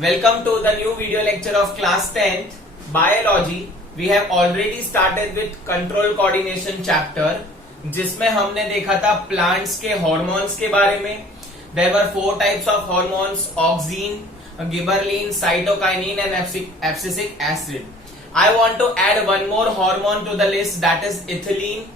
Welcome to the new video lecture of class 10th Biology. We have already started with control coordination chapter, जिसमें हमने देखा था plants के hormones के बारे में. There were 4 types of hormones: auxin, gibberellin, cytokinin and abscisic acid. I want to add one more hormone to the list, that is ethylene.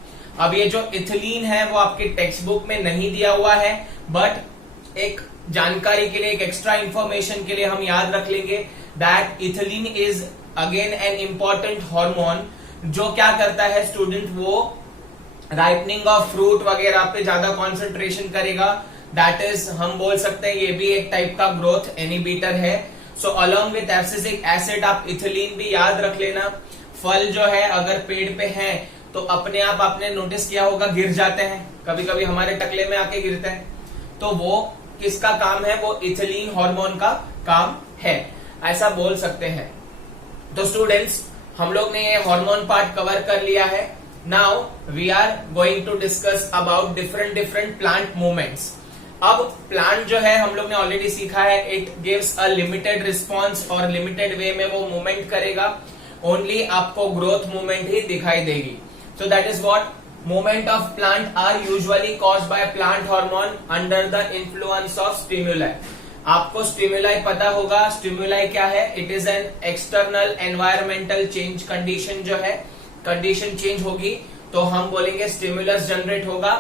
अब ये जो इथिलीन है वो आपके टेक्स्ट बुक में नहीं दिया हुआ है, बट एक जानकारी के लिए, एक एक्स्ट्रा इंफॉर्मेशन के लिए हम याद रख लेंगे that ethylene is again an important hormone जो क्या करता है स्टूडेंट, वो राइपनिंग ऑफ फ्रूट वगैरह पे ज्यादा कॉन्सेंट्रेशन करेगा. दैट इज हम बोल सकते हैं ये भी एक टाइप का ग्रोथ इनहिबिटर है. So along with abscisic acid आप इथिलीन भी याद रख लेना. फल जो है अगर पेड़ पे है तो अपने आप आपने नोटिस किया होगा गिर जाते हैं, कभी कभी हमारे टकले में आके गिरते हैं, तो वो किसका काम है? वो इथिलीन हार्मोन का काम है, ऐसा बोल सकते हैं. तो स्टूडेंट्स, हम लोग ने ये हार्मोन पार्ट कवर कर लिया है. Now we are going to discuss about different plant movements. अब प्लांट जो है हम लोग ने ऑलरेडी सीखा है, it gives a limited response और लिमिटेड वे में वो मूवमेंट करेगा. ओनली आपको ग्रोथ मूवमेंट ही दिखाई देगी. So that is what movement of plant are usually caused by plant hormone under the influence of stimuli. आपको stimuli पता होगा. stimuli क्या है? It is an external environmental change. condition जो है, condition change होगी तो हम बोलेंगे stimulus generate होगा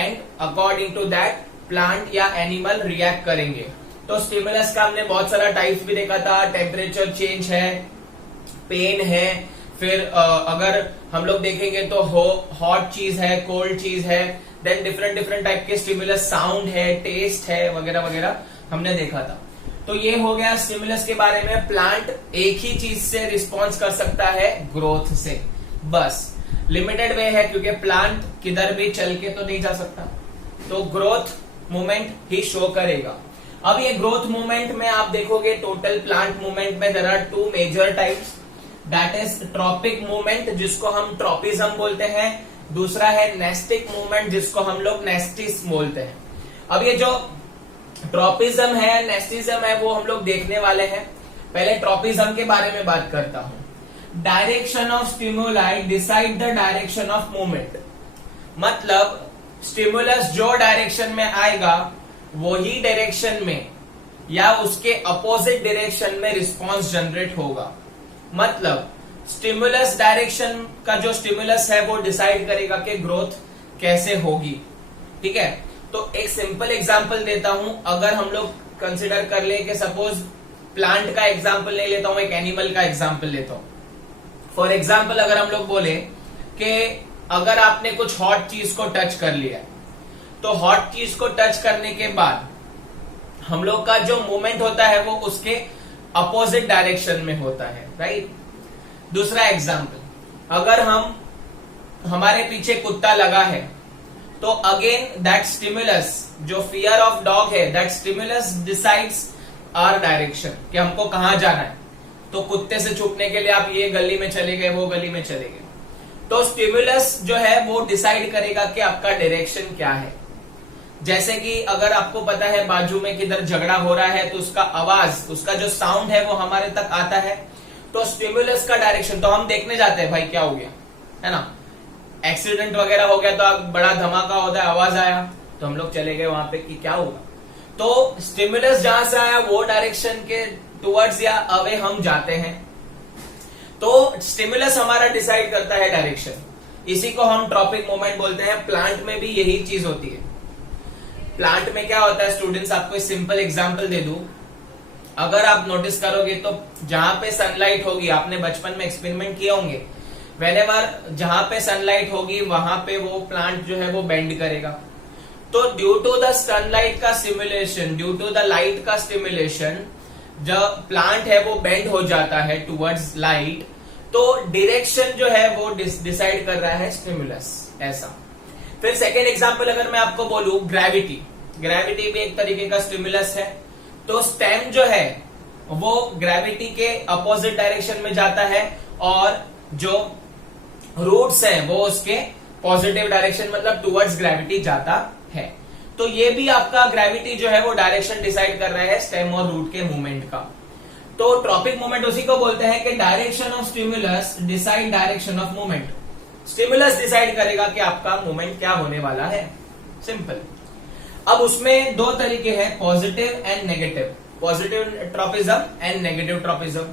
and according to that plant या animal react करेंगे. तो stimulus का हमने बहुत सारा टाइप्स भी देखा था. टेम्परेचर चेंज है, पेन है, फिर अगर हम लोग देखेंगे तो हॉट चीज है, कोल्ड चीज है, देन डिफरेंट टाइप के स्टिमुलस, साउंड है, टेस्ट है, वगैरह वगैरह हमने देखा था. तो ये हो गया स्टिमुलस के बारे में. प्लांट एक ही चीज से रिस्पॉन्स कर सकता है, ग्रोथ से. बस लिमिटेड वे है क्योंकि प्लांट किधर भी चल के तो नहीं जा सकता, तो ग्रोथ मूवमेंट ही शो करेगा. अब ये ग्रोथ मूवमेंट में आप देखोगे टोटल प्लांट मूवमेंट में there are 2 major types. That is tropic movement जिसको हम ट्रॉपिज्म बोलते हैं. दूसरा है नेस्टिक मूवमेंट जिसको हम लोग नेस्टिस बोलते हैं. अब ये जो ट्रॉपिज्म है, नेस्टिज्म है, वो हम लोग देखने वाले हैं. पहले ट्रॉपिज्म के बारे में बात करता हूं. Direction of stimuli decide the direction of movement. मतलब स्टिमुलस जो डायरेक्शन में आएगा वही डायरेक्शन में या उसके अपोजिट डायरेक्शन में रिस्पॉन्स जनरेट होगा. मतलब स्टिमुलस डायरेक्शन का जो स्टिमुलस है वो डिसाइड करेगा कि ग्रोथ कैसे होगी. ठीक है, तो एक सिंपल एग्जांपल देता हूं. अगर हम लोग कंसिडर कर ले कि सपोज प्लांट का एग्जांपल नहीं लेता हूं, एक एनिमल का एग्जांपल लेता हूं. फॉर एग्जांपल अगर हम लोग बोले कि अगर आपने कुछ हॉट चीज को टच कर लिया, तो हॉट चीज को टच करने के बाद हम लोग का जो मूवमेंट होता है वो उसके अपोजिट डायरेक्शन में होता है, राइट. दूसरा एग्जांपल, अगर हमारे पीछे कुत्ता लगा है तो अगेन दैट स्टिमुलस, जो फियर ऑफ डॉग है, that stimulus decides our direction कि हमको कहां जाना है. तो कुत्ते से छुपने के लिए आप ये गली में चले गए, वो गली में चले गए, तो स्टिमुलस जो है वो डिसाइड करेगा कि आपका डायरेक्शन क्या है. जैसे कि अगर आपको पता है बाजू में किधर झगड़ा हो रहा है तो उसका आवाज, उसका जो साउंड है वो हमारे तक आता है, तो स्टिमुलस का डायरेक्शन, तो हम देखने जाते हैं भाई क्या हो गया, है ना. एक्सीडेंट वगैरह हो गया तो बड़ा धमाका होता है, आवाज आया तो हम लोग चले गए वहां पे कि क्या होगा. तो स्टिमुलस जहां से आया वो डायरेक्शन के टुवर्ड्स या अवे हम जाते हैं. तो स्टिमुलस हमारा डिसाइड करता है डायरेक्शन. इसी को हम ट्रॉपिक मूवमेंट बोलते हैं. प्लांट में भी यही चीज होती है. प्लांट में क्या होता है स्टूडेंट्स, आपको सिंपल एग्जांपल दे दूं. अगर आप नोटिस करोगे तो जहां पे सनलाइट होगी, आपने बचपन में एक्सपेरिमेंट किए होंगे, व्हेनेवर जहां पे सनलाइट होगी वहां पे वो प्लांट जो है वो बेंड करेगा. तो ड्यू टू द सनलाइट का stimulation, due to the light का स्टिमुलेशन, जो प्लांट है वो बेंड हो जाता है टुवर्ड्स लाइट. तो डायरेक्शन जो है वो डिसाइड कर रहा है स्टिमुलस, ऐसा. फिर सेकेंड एग्जाम्पल अगर मैं आपको बोलूं, ग्रेविटी. ग्रेविटी भी एक तरीके का स्टिमुलस है. तो स्टेम जो है वो ग्रेविटी के अपोजिट डायरेक्शन में जाता है और जो रूट्स हैं वो उसके पॉजिटिव डायरेक्शन, मतलब टुवर्ड्स ग्रेविटी जाता है. तो ये भी आपका ग्रेविटी जो है वो डायरेक्शन डिसाइड कर रहा है स्टेम और रूट के मूवमेंट का. तो ट्रॉपिक मूवमेंट उसी को बोलते हैं कि direction of stimulus decide direction of movement. Stimulus decide करेगा कि आपका मूवमेंट क्या होने वाला है, सिंपल। अब उसमें दो तरीके हैं, positive and negative, positive tropism and negative tropism.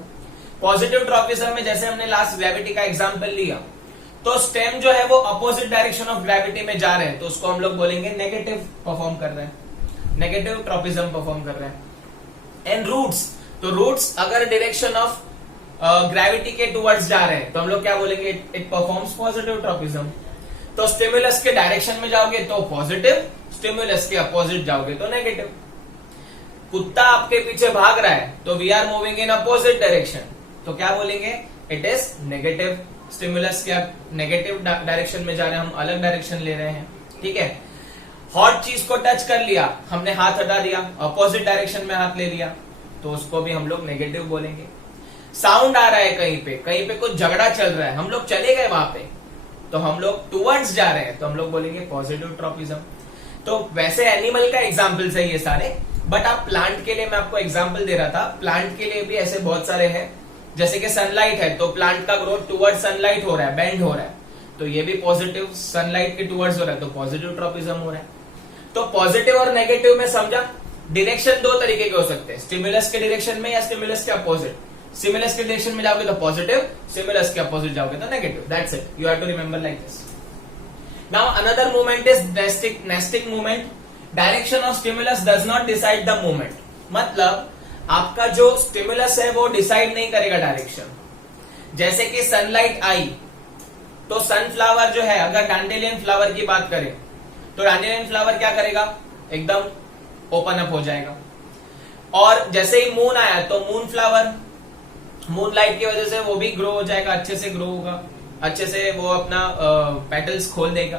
Positive tropism में जैसे हमने लास्ट ग्रेविटी का एग्जांपल लिया, तो स्टेम जो है वो अपोजिट डायरेक्शन ऑफ ग्रेविटी में जा रहे हैं, तो उसको हम लोग बोलेंगे नेगेटिव परफॉर्म कर रहे हैं, नेगेटिव ट्रॉपिज्म परफॉर्म कर रहे हैं। एंड रूट्स, तो रूट्स अगर डायरेक्शन ऑफ ग्रेविटी के टुवर्ड्स जा रहे हैं तो हम लोग क्या बोलेंगे, इट परफॉर्म्स पॉजिटिव ट्रॉपिज्म। तो स्टिमुलस के डायरेक्शन में जाओगे तो पॉजिटिव, स्टिमुलस के अपोजिट जाओगे तो नेगेटिव। कुत्ता आपके पीछे भाग रहा है तो we are moving in opposite direction, तो क्या बोलेंगे, इट इज नेगेटिव। स्टिमुलस के नेगेटिव डायरेक्शन में जा रहे हैं, हम अलग डायरेक्शन ले रहे हैं, ठीक है। हॉट चीज को टच कर लिया, हमने हाथ हटा दिया, अपोजिट डायरेक्शन में हाथ ले लिया, तो उसको भी हम लोग नेगेटिव बोलेंगे। साउंड आ रहा है कहीं पे कुछ झगड़ा चल रहा है, हम लोग चले गए वहां पे, तो हम लोग टुवर्ड्स जा रहे हैं, तो हम लोग बोलेंगे पॉजिटिव ट्रॉपिज्म। तो वैसे एनिमल का एग्जाम्पल्स है ये सारे, बट आप प्लांट के लिए मैं आपको एग्जाम्पल दे रहा था, प्लांट के लिए भी ऐसे बहुत सारे हैं। जैसे कि सनलाइट है तो प्लांट का ग्रोथ टुवर्ड्स सनलाइट हो रहा है, बेंड हो रहा है, तो ये भी पॉजिटिव, सनलाइट के टुवर्ड्स हो रहा है तो पॉजिटिव ट्रॉपिज्म हो रहा है। तो पॉजिटिव और नेगेटिव में समझा, डायरेक्शन दो तरीके के हो सकते हैं, स्टिमुलस के डायरेक्शन में या स्टिमुलस के अपोजिट। स्टिमुलस के डायरेक्शन में जाओगे तो पॉजिटिव, स्टिमुलस के अपोजिट जाओगे तो negative, that's it, you have to remember like this. Now another movement is nastic movement. Direction of stimulus does not decide the movement, मतलब आपका जो स्टिमुलस है वो डिसाइड नहीं करेगा डायरेक्शन। जैसे कि सनलाइट आई तो सनफ्लावर जो है, अगर डैंडेलियन फ्लावर की बात करें तो डैंडेलियन फ्लावर क्या करेगा, एकदम ओपन अप हो जाएगा। और जैसे ही मून आया तो मून फ्लावर, मून लाइट की वजह से वो भी ग्रो हो जाएगा, अच्छे से ग्रो होगा, अच्छे से वो अपना पेटल्स खोल देगा।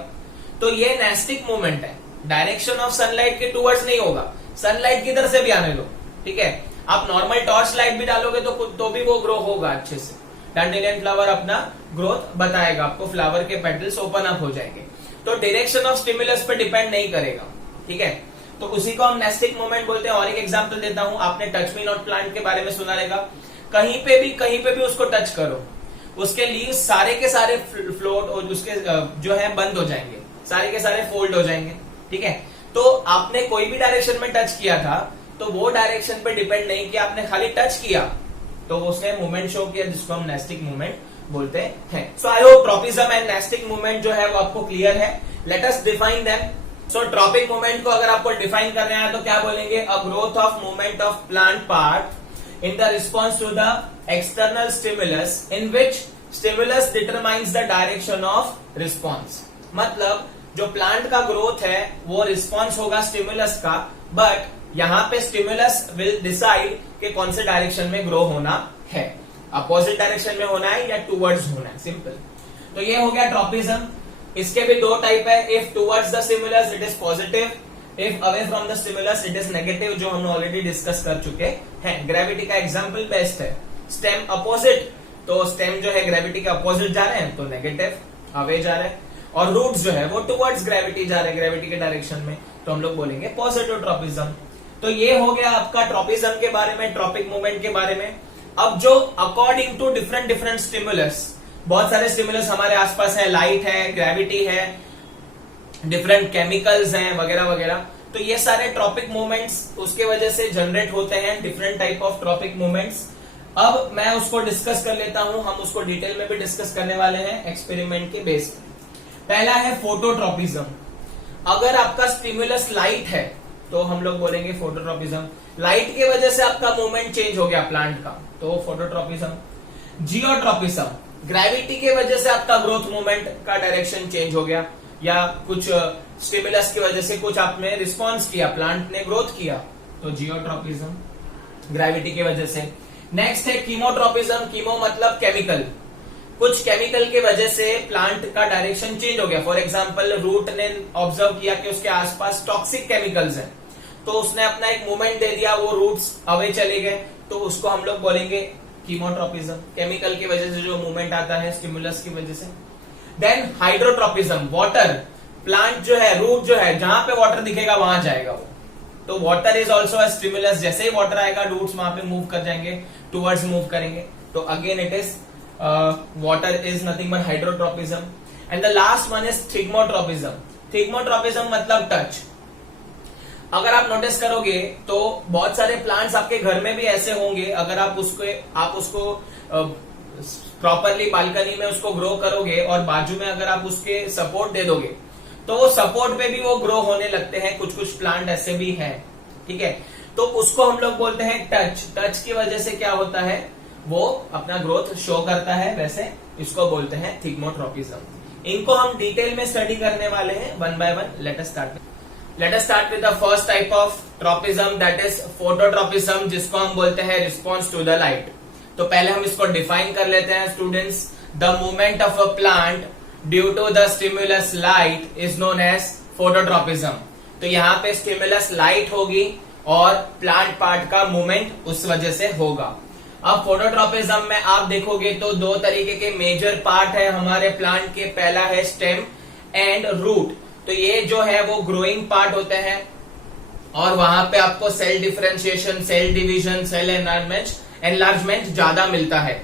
तो ये नेस्टिक मूवमेंट है, डायरेक्शन ऑफ सनलाइट के टुवर्ड्स नहीं होगा, सनलाइट किधर से भी आने दो, ठीक है। आप नॉर्मल टॉर्च लाइट भी डालोगे तो भी वो ग्रो होगा अच्छे से। डैंडेलियन फ्लावर अपना ग्रोथ बताएगा आपको, फ्लावर के पेटल्स ओपन अप हो जाएंगे। तो डायरेक्शन ऑफ स्टिमुलस पे डिपेंड नहीं करेगा, ठीक है। तो उसी को हम नेस्टिक मूवमेंट बोलते हैं। और एक एग्जांपल देता हूं, आपने टच मी नॉट प्लांट के बारे में सुना रहेगा। कहीं पे भी उसको टच करो, उसके लीव्स सारे के सारे फ्लोट और उसके जो है बंद हो जाएंगे, सारे के सारे फोल्ड हो जाएंगे, ठीक है। तो आपने कोई भी डायरेक्शन में टच किया था तो वो डायरेक्शन पे डिपेंड नहीं किया, आपने खाली टच किया तो उसने मूवमेंट शो किया, जिसको हम नेस्टिक मूवमेंट बोलते हैं। So I hope tropism and nastic movement जो है वो आपको क्लियर है। Let us define them. So tropic movement को अगर आपको डिफाइन करना है तो क्या बोलेंगे, a growth of movement of plant part in the response to the external stimulus in which stimulus determines the direction of response. मतलब जो प्लांट का ग्रोथ है वो रिस्पॉन्स होगा स्टिमुलस का, बट यहां पे स्टिमुलस विल डिसाइड कि कौन से डायरेक्शन में ग्रो होना है, अपोजिट डायरेक्शन में होना है या टुवर्ड्स होना है, सिंपल। तो ये हो गया ट्रॉपिज्म। इसके भी दो टाइप है, if towards the stimulus it is positive, if away from the stimulus it is negative, जो हम ऑलरेडी डिस्कस कर चुके हैं। ग्रेविटी का एग्जाम्पल बेस्ट है। स्टेम अपोजिट, तो स्टेम जो है ग्रेविटी के अपोजिट जा रहे हैं तो नेगेटिव, अवे जा रहे हैं। और रूट्स जो है वो टुवर्ड्स ग्रेविटी जा रहे हैं, ग्रेविटी के डायरेक्शन में, तो हम लोग बोलेंगे पॉजिटिव ट्रॉपिज्म। तो ये हो गया आपका ट्रॉपिज्म के बारे में, ट्रॉपिक मूवमेंट के बारे में। अब जो अकॉर्डिंग टू डिफरेंट स्टिमुलस, बहुत सारे स्टिमुलस हमारे आसपास है, लाइट है, ग्रेविटी है, डिफरेंट केमिकल्स हैं वगैरह वगैरह, तो ये सारे ट्रॉपिक मूवमेंट्स उसके वजह से जनरेट होते हैं, different type of tropic movements. अब मैं उसको डिस्कस कर लेता हूं, हम उसको डिटेल में भी डिस्कस करने वाले हैं एक्सपेरिमेंट के बेस पे। पहला है फोटोट्रॉपिज्म। अगर आपका स्टिमुलस लाइट है तो हम लोग बोलेंगे फोटोट्रॉपिज्म। लाइट की वजह से आपका मूवमेंट चेंज हो गया प्लांट का, तो फोटोट्रॉपिज्म। जियोट्रॉपिज्म, ग्रेविटी की वजह से आपका ग्रोथ मूवमेंट का डायरेक्शन चेंज हो गया, या कुछ स्टिमुलस की वजह से कुछ आपने रिस्पॉन्स किया, प्लांट ने ग्रोथ किया, तो जियोट्रॉपिज्म ग्रेविटी की वजह से। नेक्स्ट है कीमोट्रॉपिज्म। कीमो मतलब केमिकल, कुछ केमिकल की वजह से प्लांट का डायरेक्शन चेंज हो गया। फॉर एग्जांपल रूट ने ऑब्जर्व किया कि उसके आसपास टॉक्सिक केमिकल्स हैं, तो उसने अपना एक मूवमेंट दे दिया, वो रूट्स अवे चले गए, तो उसको हम लोग बोलेंगे कीमोट्रॉपिज्म। केमिकल की वजह से जो मूवमेंट आता है स्टिमुलस की वजह से। देन हाइड्रोट्रॉपिज्म, वाटर, प्लांट जो है, रूट जो है, जहां पे वाटर दिखेगा वहां जाएगा वो, तो water is also a stimulus, जैसे ही वाटर आएगा रूट्स वहां पे मूव कर जाएंगे, टूवर्ड्स मूव करेंगे, तो again it is water is nothing but hydrotropism. And the last one is thigmotropism. Thigmotropism मतलब टच। अगर आप नोटिस करोगे तो बहुत सारे प्लांट्स आपके घर में भी ऐसे होंगे, अगर आप उसको प्रॉपरली बालकनी में उसको ग्रो करोगे और बाजू में अगर आप उसके सपोर्ट दे दोगे तो वो सपोर्ट पे भी वो ग्रो होने लगते हैं। कुछ कुछ प्लांट ऐसे भी हैं, ठीक है। तो उसको हम लोग बोलते हैं टच। टच की वजह से क्या होता है, वो अपना ग्रोथ शो करता है, वैसे इसको बोलते हैं थिग्मोट्रोपिज्म। इनको हम डिटेल में स्टडी करने वाले हैं one by one. Let us start with the first type of tropism, that is phototropism, जिसको हम बोलते हैं रिस्पॉन्स टू द लाइट। तो पहले हम इसको डिफाइन कर लेते हैं students. The movement of a plant due to the stimulus light is known as phototropism. तो यहाँ पे स्टिमुलस लाइट होगी और प्लांट पार्ट का मूवमेंट उस वजह से होगा। अब फोटोट्रोपिज्म में आप देखोगे तो दो तरीके के मेजर पार्ट है हमारे प्लांट के। पहला है स्टेम एंड रूट। तो ये जो है वो ग्रोइंग पार्ट होते हैं और वहां पे आपको cell differentiation, cell division, cell enlargement ज्यादा मिलता है।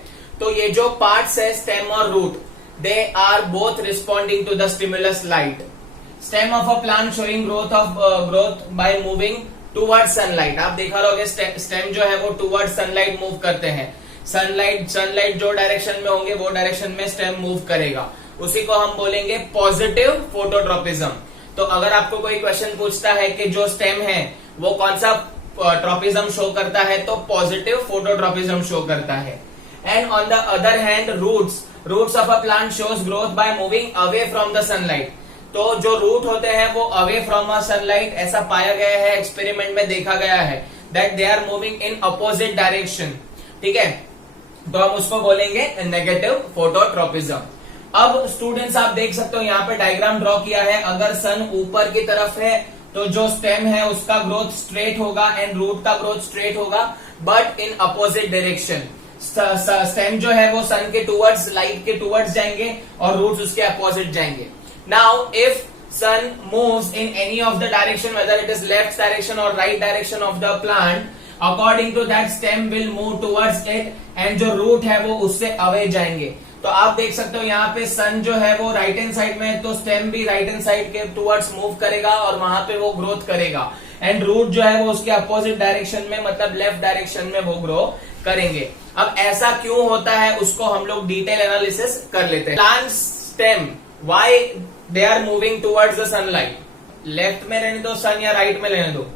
तो ये जो पार्ट्स है स्टेम और root, they are both responding to the stimulus light. Stem of a plant showing growth by moving toward sunlight. आप देखा रहोगे स्टेम जो है वो टूवर्ड सनलाइट मूव करते हैं। सनलाइट जो डायरेक्शन में होंगे वो डायरेक्शन में स्टेम मूव करेगा। उसी को हम बोलेंगे पॉजिटिव फोटोट्रोपिज्म। तो अगर आपको कोई क्वेश्चन पूछता है कि जो स्टेम है वो कौन सा ट्रोपिज्म शो करता है, तो पॉजिटिव फोटोट्रोपिज्म शो करता है। And on the other hand roots of a plant shows growth by moving away from the sunlight. तो जो रूट होते हैं वो अवे फ्रॉम अ सनलाइट, ऐसा पाया गया है, एक्सपेरिमेंट में देखा गया है, that they are moving in opposite direction, ठीक है। तो हम उसको बोलेंगे नेगेटिव फोटोट्रोपिज्म। अब स्टूडेंट्स आप देख सकते हो यहाँ पे डायग्राम ड्रॉ किया है। अगर सन ऊपर की तरफ है तो जो स्टेम है उसका ग्रोथ स्ट्रेट होगा एंड रूट का ग्रोथ स्ट्रेट होगा, but in opposite direction. Stem जो है वो सन के टूवर्ड्स, लाइट के टूवर्ड्स जाएंगे और रूट्स उसके अपोजिट जाएंगे। Now if sun moves in any of the direction, whether it is left direction or right direction of the plant, according to that stem will move towards it and जो root है वो उससे away जाएंगे। तो आप देख सकते हो यहाँ पे सन जो है वो राइट हैंड साइड में है तो स्टेम भी राइट हैंड साइड के टूवर्ड्स मूव करेगा और वहां पे वो ग्रोथ करेगा। एंड रूट जो है वो उसके अपोजिट डायरेक्शन में, मतलब लेफ्ट डायरेक्शन में वो ग्रो करेंगे। अब ऐसा क्यों होता है उसको हम लोग डिटेल एनालिसिस कर लेते हैं। Plant stem, why they are moving towards the sunlight, left में रहने दो सन या राइट में रहने दो,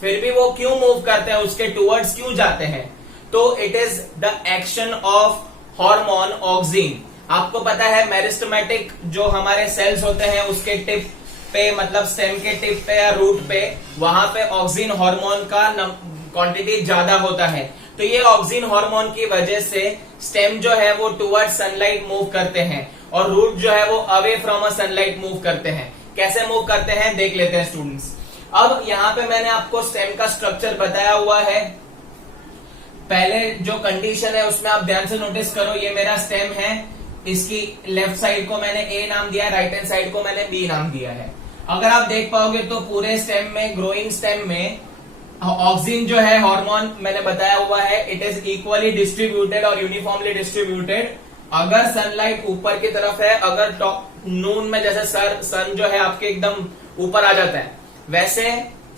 फिर भी वो क्यों मूव करते हैं, उसके टूवर्ड्स क्यों जाते हैं? तो it is the action of hormone auxin. आपको पता है मेरिस्टेमेटिक जो हमारे सेल्स होते हैं उसके टिप पे, मतलब स्टेम के टिप पे या रूट पे, वहां पे ऑक्सिन हार्मोन का क्वांटिटी ज्यादा होता है। तो ये ऑक्सिन हार्मोन की वजह से स्टेम जो है वो टुवर्ड सनलाइट मूव करते हैं और रूट जो है वो away from a sunlight move करते हैं। कैसे मूव करते हैं देख लेते हैं स्टूडेंट्स। अब यहाँ पे मैंने आपको स्टेम का स्ट्रक्चर बताया हुआ है। पहले जो कंडीशन है उसमें आप ध्यान से नोटिस करो, ये मेरा स्टेम है, इसकी लेफ्ट साइड को मैंने ए नाम दिया, राइट हैंड साइड को मैंने बी नाम दिया है। अगर आप देख पाओगे तो पूरे स्टेम में, ग्रोइंग स्टेम में ऑक्सिन जो है हार्मोन मैंने बताया हुआ है, इट इज इक्वली डिस्ट्रीब्यूटेड और यूनिफॉर्मली डिस्ट्रीब्यूटेड। अगर सनलाइट ऊपर की तरफ है, अगर नून में जैसे सन जो है आपके एकदम ऊपर आ जाता है, वैसे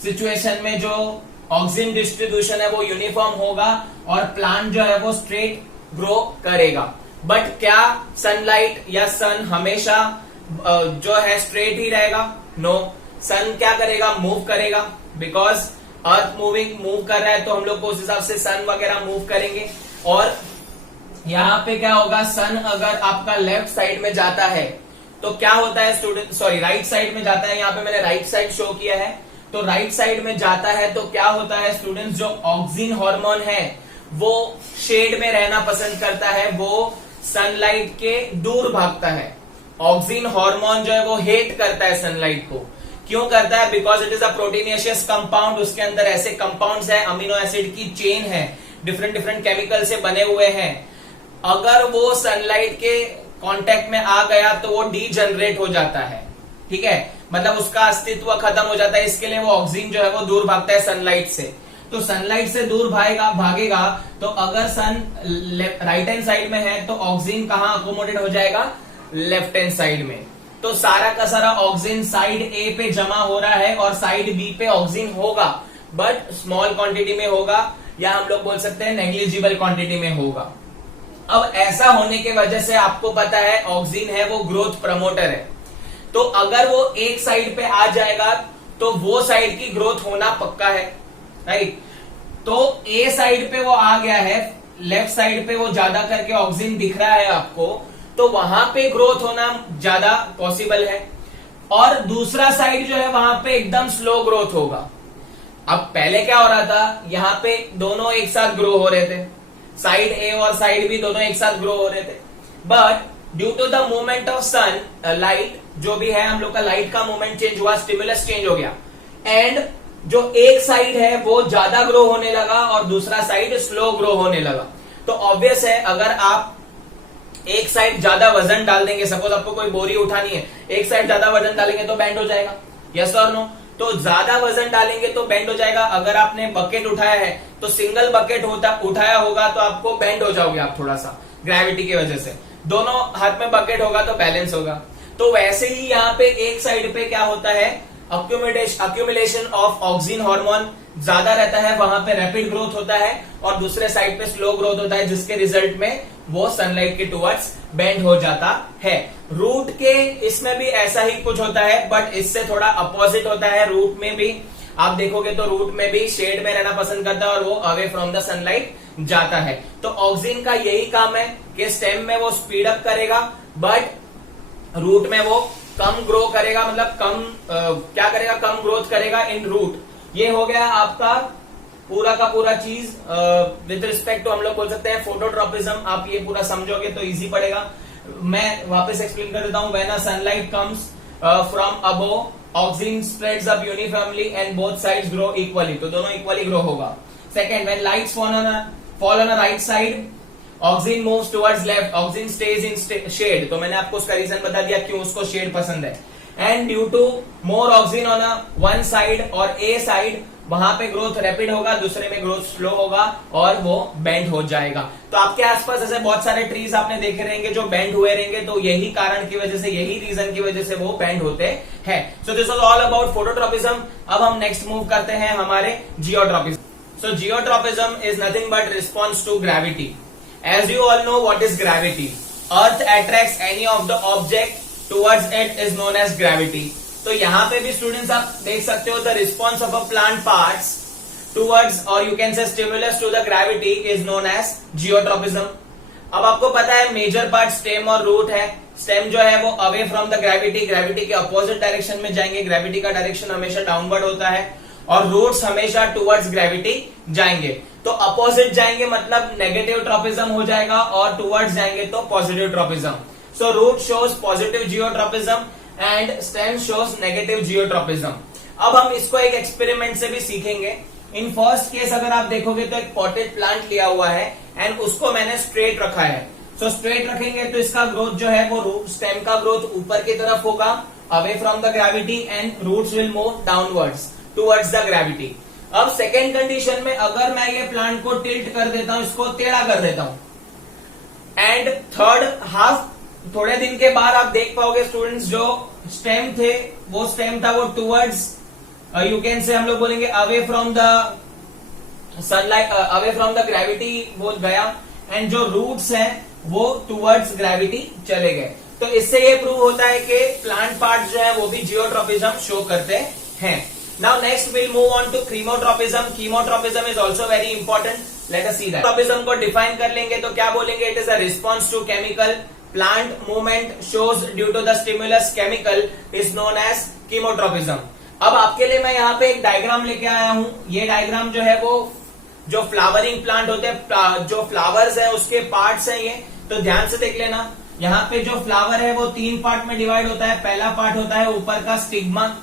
सिचुएशन में जो ऑक्सिन डिस्ट्रीब्यूशन है वो यूनिफॉर्म होगा और प्लांट जो है वो स्ट्रेट ग्रो करेगा। बट क्या सनलाइट या सन हमेशा जो है स्ट्रेट ही रहेगा? नो, सन क्या करेगा, मूव करेगा, बिकॉज अर्थ मूव कर रहा है तो हम लोग को उस हिसाब से सन वगैरह मूव करेंगे। और यहाँ पे क्या होगा, सन अगर आपका लेफ्ट साइड में जाता है तो क्या होता है स्टूडेंट, सॉरी राइट साइड में जाता है, यहाँ पे मैंने राइट साइड शो किया है, तो राइट साइड में जाता है तो क्या होता है स्टूडेंट्स, जो ऑक्सिन हार्मोन है वो शेड में रहना पसंद करता है, वो सनलाइट के दूर भागता है। ऑक्सिन हार्मोन जो है वो हेट करता है सनलाइट को। क्यों करता है? Because it is a proteinaceous compound, उसके अंदर ऐसे कंपाउंड्स है, अमीनो एसिड की चेन है, डिफरेंट डिफरेंट केमिकल से बने हुए हैं। अगर वो सनलाइट के कांटेक्ट में आ गया तो वो डीजनरेट हो जाता है, ठीक है। मतलब उसका अस्तित्व खत्म हो जाता है। इसके लिए वो ऑक्सीजन जो है वो दूर भागता है सनलाइट से। तो सनलाइट से दूर भागेगा तो अगर सन राइट हैंड साइड में है तो ऑक्सीजन कहां अकोमोडेट हो जाएगा, लेफ्ट हैंड साइड में। तो सारा का सारा ऑक्सीजन साइड ए पे जमा हो रहा है और साइड बी पे ऑक्सीजन होगा, बट स्मॉल क्वांटिटी में होगा, या हम लोग बोल सकते हैं नेग्लिजिबल क्वांटिटी में होगा। अब ऐसा होने की वजह से आपको पता है ऑक्सीजन है वो ग्रोथ प्रमोटर है। तो अगर वो एक साइड पे आ जाएगा तो वो साइड की ग्रोथ होना पक्का है, राइट। तो ए साइड पे वो आ गया है, लेफ्ट साइड पे वो ज्यादा करके ऑक्सीजन दिख रहा है आपको, तो वहां पे ग्रोथ होना ज्यादा पॉसिबल है। और दूसरा साइड जो है वहां पे एकदम स्लो ग्रोथ होगा। अब पहले क्या हो रहा था, यहां पे दोनों एक साथ ग्रो हो रहे थे, साइड ए और साइड बी दोनों एक साथ ग्रो हो रहे थे, but due to the movement of sun light जो भी है हम लोग का लाइट का मूवमेंट चेंज हुआ, स्टिमुलस चेंज हो गया, एंड जो एक साइड है वो ज्यादा ग्रो होने लगा और दूसरा साइड स्लो ग्रो होने लगा। तो ऑब्वियस है अगर आप एक साइड ज्यादा वजन डाल देंगे, सपोज आपको कोई बोरी उठानी है, एक साइड ज्यादा वजन डालेंगे तो बेंड हो जाएगा, यस और नो। तो ज्यादा वजन डालेंगे तो बेंड हो जाएगा। अगर आपने बकेट उठाया है तो सिंगल बकेट उठाया होगा तो आपको बेंड हो जाओगे आप थोड़ा सा ग्रेविटी की वजह से। दोनों हाथ में बकेट होगा तो बैलेंस होगा। तो वैसे ही यहाँ पे एक साइड पे क्या होता है, अक्यूमुलेशन ऑफ ऑक्सीजन हार्मोन ज्यादा रहता है, वहां पे रैपिड ग्रोथ होता है, और दूसरे साइड पे स्लो ग्रोथ होता है, जिसके रिजल्ट में वो सनलाइट के टुवर्ड्स बेंड हो जाता है। रूट के इसमें भी ऐसा ही कुछ होता है, बट इससे थोड़ा अपोजिट होता है। रूट में भी आप देखोगे तो रूट में भी शेड में रहना पसंद करता है और वो अवे फ्रॉम द सनलाइट जाता है। तो ऑक्सीजन का यही काम है कि स्टेम में वो स्पीड अप करेगा, बट रूट में वो कम ग्रो करेगा, मतलब क्या करेगा, कम ग्रोथ करेगा इन रूट। ये हो गया आपका पूरा का पूरा चीज विद रिस्पेक्ट टू हम लोग बोल सकते हैं फोटोट्रोपिज्म। आप ये पूरा समझोगे तो इजी पड़ेगा। मैं वापस एक्सप्लेन कर देता हूं। When a sunlight comes from above, oxygen spreads up uniformly and both sides grow equally, तो दोनों इक्वली ग्रो होगा। Second, when lights fall on a right side, oxygen moves towards left, oxygen stage in shade. तो मैंने आपको उसका reason बता दिया क्यों उसको शेड पसंद है। And due to more oxygen on one side और ए साइड, वहां पे ग्रोथ रैपिड होगा, दूसरे में ग्रोथ स्लो होगा और वो बेंड हो जाएगा। तो आपके आसपास ऐसे बहुत सारे ट्रीज आपने देखे रहेंगे जो बेंड हुए रहेंगे, तो यही कारण की वजह से, यही रीजन की वजह से वो बेंड होते हैं। So this was all about phototropism. अब हम नेक्स्ट मूव करते हैं हमारे geotropism. So geotropism is nothing but response to gravity. As you all know what is gravity, Earth attracts any of the object towards it is known as gravity. तो यहाँ पे भी students आप देख सकते हो, the response of a plant parts towards or you can say stimulus to the gravity is known as geotropism. अब आपको पता है मेजर पार्ट स्टेम और रूट है। स्टेम जो है वो away from the gravity, gravity के अपोजिट डायरेक्शन में जाएंगे, ग्रेविटी का डायरेक्शन हमेशा डाउनवर्ड होता है, और रूट्स हमेशा टुवर्ड्स ग्रेविटी जाएंगे। तो अपोजिट जाएंगे मतलब नेगेटिव ट्रोपिज्म हो जाएगा, और टुवर्ड्स जाएंगे तो positive tropism. So root shows positive geotropism and stem shows negative geotropism. अब हम इसको एक एक्सपेरिमेंट से भी सीखेंगे। इन फर्स्ट केस अगर आप देखोगे तो एक पॉटेड प्लांट लिया हुआ है एंड उसको मैंने स्ट्रेट रखा है। सो स्ट्रेट रखेंगे तो इसका ग्रोथ जो है वो रूट स्टेम का ग्रोथ ऊपर की तरफ होगा, away from the gravity, and roots will move downwards towards the gravity. अब सेकेंड कंडीशन में अगर मैं ये प्लांट को टिल्ट कर देता हूं, इसको टेढ़ा कर देता हूं, एंड थर्ड हाफ, थोड़े दिन के बाद आप देख पाओगे स्टूडेंट्स जो स्टेम थे वो स्टेम था वो टुवर्ड्स यू कैन से हम लोग बोलेंगे away from the sunlight, away from the gravity वो गया, एंड जो रूट्स हैं वो टुवर्ड्स ग्रेविटी चले गए। तो इससे ये प्रूव होता है कि प्लांट पार्ट जो है वो भी जियोट्रोपिज्म शो करते हैं। Now next we'll move on to chemotropism. Chemotropism is also very important. Let us see that. Chemotropism को define कर लेंगे तो क्या बोलेंगे? It is a response to chemical. Plant movement shows due to the stimulus chemical is known as chemotropism. अब आपके लिए मैं यहाँ पे एक डायग्राम लेके आया हूँ। ये डायग्राम जो है वो जो फ्लावरिंग प्लांट होते हैं, जो फ्लावर्स है उसके पार्ट्स हैं ये, तो ध्यान से देख लेना। यहाँ पे जो फ्लावर है वो 3 पार्ट में डिवाइड होता है। पहला पार्ट होता है ऊपर का स्टिग्मा,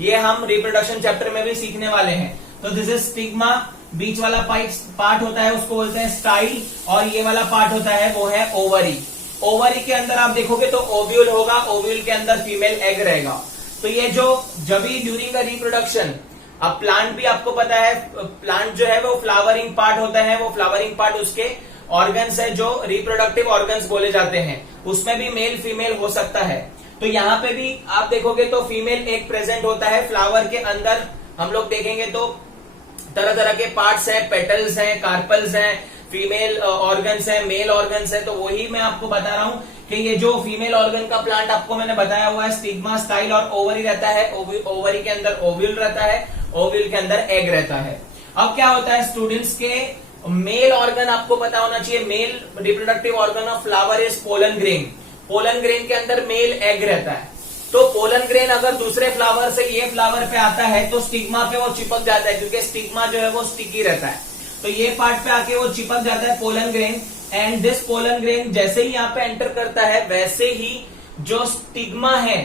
ये हम रिप्रोडक्शन चैप्टर में भी सीखने वाले हैं। तो दिस इज स्टिग्मा। बीच वाला पार्ट होता है उसको बोलते हैं स्टाइल, और ये वाला पार्ट होता है वो है ओवरी। ओवरी के अंदर आप देखोगे तो ओव्यूल होगा, ओव्यूल के अंदर फीमेल एग रहेगा। तो ये जो जब भी ड्यूरिंग द रिप्रोडक्शन, अब प्लांट भी आपको पता है, प्लांट जो है वो फ्लावरिंग पार्ट होता है, वो फ्लावरिंग पार्ट उसके ऑर्गन्स है जो रिप्रोडक्टिव ऑर्गन्स बोले जाते हैं, उसमें भी मेल फीमेल हो सकता है। तो यहाँ पे भी आप देखोगे तो फीमेल एक प्रेजेंट होता है फ्लावर के अंदर। हम लोग देखेंगे तो तरह तरह के पार्ट्स हैं, पेटल्स हैं, कार्पल्स हैं, फीमेल ऑर्गन्स हैं, मेल ऑर्गन्स हैं। तो वही मैं आपको बता रहा हूं कि ये जो फीमेल ऑर्गन का प्लांट आपको मैंने बताया हुआ है, स्टिग्मा, स्टाइल और ओवरी रहता है। ओवरी के अंदर ओव्यूल रहता है, ओव्यूल के अंदर एग रहता है। अब क्या होता है स्टूडेंट्स के मेल ऑर्गन आपको पता होना चाहिए। Male reproductive organ of flower is pollen grain. Pollen grain के अंदर मेल एग रहता है। तो पोलन ग्रेन अगर दूसरे फ्लावर से ये फ्लावर पे आता है तो स्टिग्मा पे वो चिपक जाता है, क्योंकि स्टिग्मा जो है वो स्टिकी रहता है। तो ये पार्ट पे आके वो चिपक जाता है pollen grain. And this pollen grain जैसे ही यहाँ पे एंटर करता है, वैसे ही जो स्टिग्मा है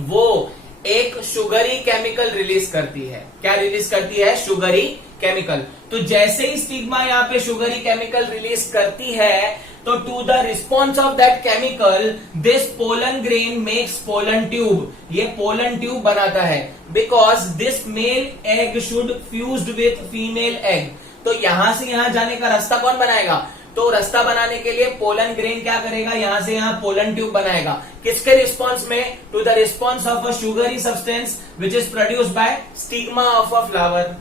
वो एक शुगरी केमिकल रिलीज करती है। क्या रिलीज करती है? Sugary chemical. तो जैसे ही स्टिग्मा यहाँ पे शुगरी केमिकल रिलीज करती है, तो to the response of that chemical this pollen grain makes pollen tube. ये पोलन ट्यूब बनाता है, because this male egg should fused with female egg. तो यहां से यहां जाने का रास्ता कौन बनाएगा? तो रास्ता बनाने के लिए पोलन ग्रेन क्या करेगा? यहां से यहां पोलन ट्यूब बनाएगा। किसके रिस्पॉन्स में? To the response of a sugary substance which is produced by stigma of a flower.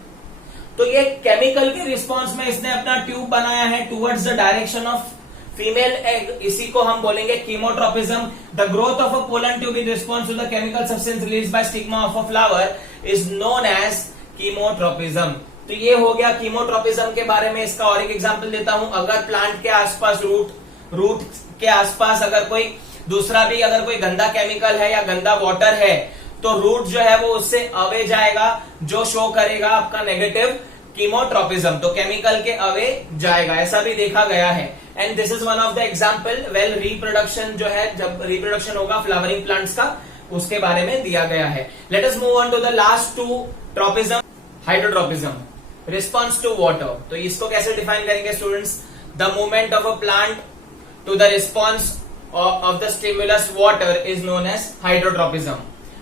तो ये केमिकल के रिस्पॉन्स में इसने अपना ट्यूब बनाया है towards the direction of female egg. इसी को हम बोलेंगे chemotropism. The growth of a pollen tube in response to the chemical substance release by stigma of a flower is known as chemotropism. तो ये हो गया कीमोट्रोपिज्म के बारे में। इसका और एक एग्जांपल देता हूं। अगर प्लांट के आसपास रूट के आसपास अगर कोई दूसरा भी अगर कोई गंदा केमिकल है या गंदा वाटर है, तो रूट जो है वो उससे अवे जाएगा, जो शो करेगा आपका नेगेटिव कीमोट्रोपिज्म। तो केमिकल के अवे जाएगा, ऐसा भी देखा गया है। And this is one of the example. Well reproduction जो है, जब रिप्रोडक्शन होगा फ्लावरिंग प्लांट्स का, उसके बारे में दिया गया है। Let us move on to the last two tropism, hydrotropism, response to water. तो इसको कैसे डिफाइन करेंगे students? The movement of a plant to the response of the stimulus water is known as hydrotropism.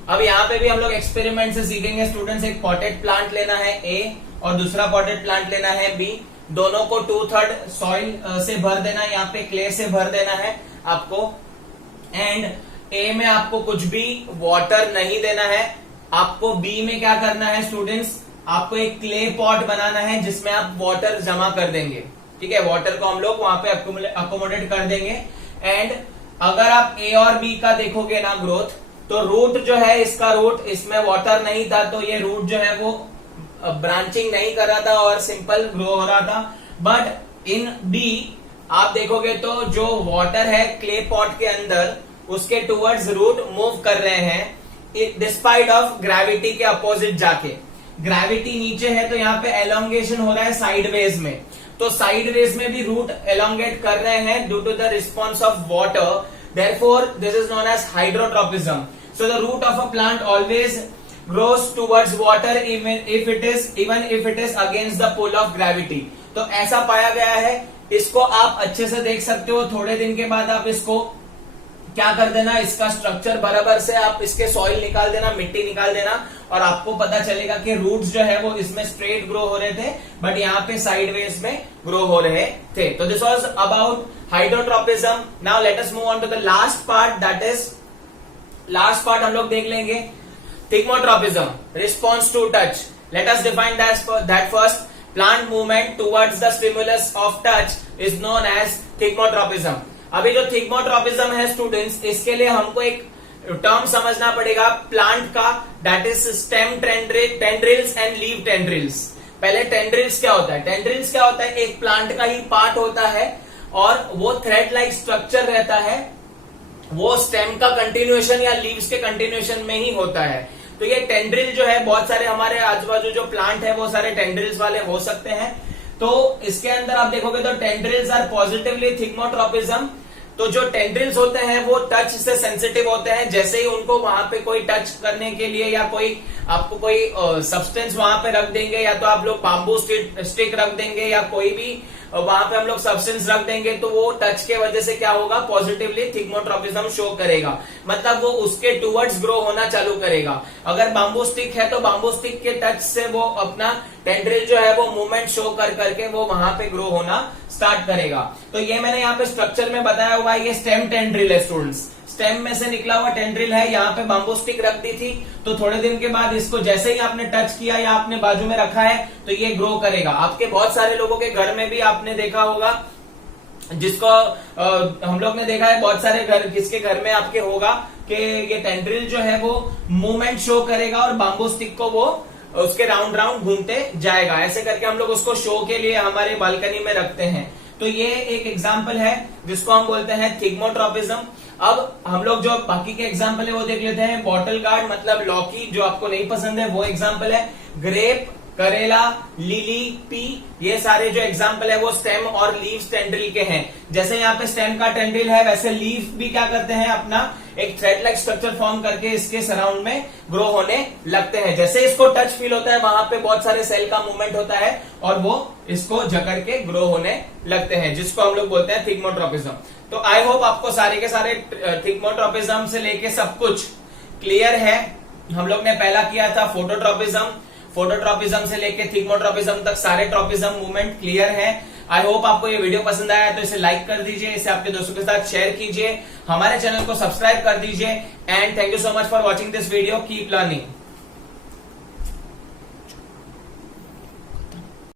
अब यहाँ पे भी हम लोग एक्सपेरिमेंट से सीखेंगे स्टूडेंट्स। एक पॉटेड प्लांट लेना है ए और दूसरा पॉटेड प्लांट लेना है बी। दोनों को 2/3 सॉइल से भर देना है, यहाँ पे क्ले से भर देना है आपको। एंड ए में आपको कुछ भी वाटर नहीं देना है। आपको बी में क्या करना है स्टूडेंट्स? आपको एक क्ले पॉट बनाना है जिसमें आप वाटर जमा कर देंगे। ठीक है, वाटर को हम लोग वहां पे अकोमोडेट कर देंगे। एंड अगर आप ए और बी का देखोगे ना ग्रोथ, तो रूट जो है, इसका रूट, इसमें वाटर नहीं था तो ये रूट जो है वो ब्रांचिंग नहीं कर रहा था और सिंपल ग्रो हो रहा था। बट इन बी आप देखोगे तो जो वाटर है क्ले पॉट के अंदर, उसके टुवर्ड्स रूट मूव कर रहे हैं डिस्पाइट ऑफ ग्रेविटी के अपोजिट जाके। ग्रेविटी नीचे है तो यहाँ पे एलोंगेशन हो रहा है साइडवेज में, तो साइडवेज में भी रूट एलोंगेट कर रहे हैं due to the response of water. Therefore, this is known as hydrotropism. So the root of a plant always grows towards water even if it is against the pull of gravity. तो ऐसा पाया गया है। इसको आप अच्छे से देख सकते हो। थोड़े दिन के बाद आप इसको क्या कर देना, इसका स्ट्रक्चर बराबर से आप इसके सॉइल निकाल देना, मिट्टी निकाल देना, और आपको पता चलेगा कि रूट्स जो है वो इसमें स्ट्रेट ग्रो हो रहे थे, बट यहाँ पे साइडवेज में ग्रो हो रहे थे। तो this was about hydrotropism. Now let us move on to the last part, that is last part हम लोग देख लेंगे, thigmotropism, response to touch. Let us define that first. Plant movement towards the stimulus of touch is known as thigmotropism. अभी जो thigmotropism है students, इसके लिए हमको एक टर्म समझना पड़ेगा प्लांट का, that is stem tendrils and leave tendrils. पहले टेंड्रिल्स क्या होता है? टेंड्रिल्स क्या होता है? एक प्लांट का ही पार्ट होता है और वो थ्रेड लाइक स्ट्रक्चर रहता है, वो स्टेम का कंटिन्यूएशन या लीव्स के कंटिन्यूएशन में ही होता है। तो ये टेंड्रिल जो है, बहुत सारे हमारे आजू बाजू जो प्लांट है वो सारे टेंड्रिल्स वाले हो सकते हैं। तो इसके अंदर आप देखोगे तो टेंड्रिल्स आर पॉजिटिवली थिग्मोट्रोपिज्म। तो जो टेंड्रिल्स होते हैं वो टच से सेंसिटिव होते हैं। जैसे ही उनको वहां पे कोई टच करने के लिए या कोई आपको कोई सब्सटेंस वहां पे रख देंगे, या तो आप लोग बाम्बू स्टिक रख देंगे या कोई भी वहां पे हम लोग सब्सटेंस रख देंगे तो वो टच के वजह से क्या होगा, पॉजिटिवली थिग्मोट्रोपिज्म शो करेगा, मतलब वो उसके टूवर्ड्स ग्रो होना चालू करेगा। अगर बाम्बू स्टिक है तो बाम्बू स्टिक के टच से वो अपना टेंड्रिल जो है वो मूवमेंट शो कर करके वो वहां पे ग्रो होना स्टार्ट करेगा। तो ये मैंने यहाँ पे स्ट्रक्चर में बताया हुआ है, ये स्टेम टेंड्रिल है स्टूडेंट्स, स्टेम में से निकला हुआ टेंड्रिल है। यहाँ पे बाम्बू स्टिक रख दी थी तो थोड़े दिन के बाद इसको जैसे ही आपने टच किया या आपने बाजू में रखा है तो ये ग्रो करेगा। आपके बहुत सारे लोगों के घर में भी आपने देखा होगा, जिसको हम लोग ने देखा है बहुत सारे घर, किसके घर में आपके होगा कि ये टेंड्रिल जो है वो मूवमेंट शो करेगा और बाम्बू स्टिक को वो उसके राउंड राउंड घूमते जाएगा। ऐसे करके हम लोग उसको शो के लिए हमारे बालकनी में रखते हैं। तो ये एक एग्जाम्पल है जिसको हम बोलते हैं थिग्मोट्रोपिज्म। अब हम लोग जो बाकी के एग्जाम्पल है वो देख लेते हैं। बॉटल गार्ड मतलब लौकी, जो आपको नहीं पसंद है वो एग्जाम्पल है। ग्रेप, करेला, लिली, पी, ये सारे जो एग्जाम्पल है वो स्टेम और लीव्स टेंड्रिल के हैं। जैसे यहाँ पे स्टेम का टेंड्रिल है वैसे लीफ भी क्या करते हैं, अपना एक थ्रेड लाइक स्ट्रक्चर फॉर्म करके इसके सराउंड में ग्रो होने लगते हैं। जैसे इसको टच फील होता है वहां पे बहुत सारे सेल का मूवमेंट होता है और वो इसको जकड़ के ग्रो होने लगते हैं, जिसको हम लोग बोलते हैं थिग्मोट्रोपिज्म। तो आई होप आपको सारे के सारे थिग्मोट्रोपिज्म से लेके सब कुछ क्लियर है। हम लोग ने पहला किया था फोटोट्रोपिज्म, फोटोट्रोपिज्म से लेके थिग्मोट्रोपिज्म तक सारे ट्रोपिज्म मूवमेंट क्लियर है। आई होप आपको ये वीडियो पसंद आया तो इसे लाइक कर दीजिए, इसे आपके दोस्तों के साथ शेयर कीजिए, हमारे चैनल को सब्सक्राइब कर दीजिए and thank you so much for watching this video. Keep learning.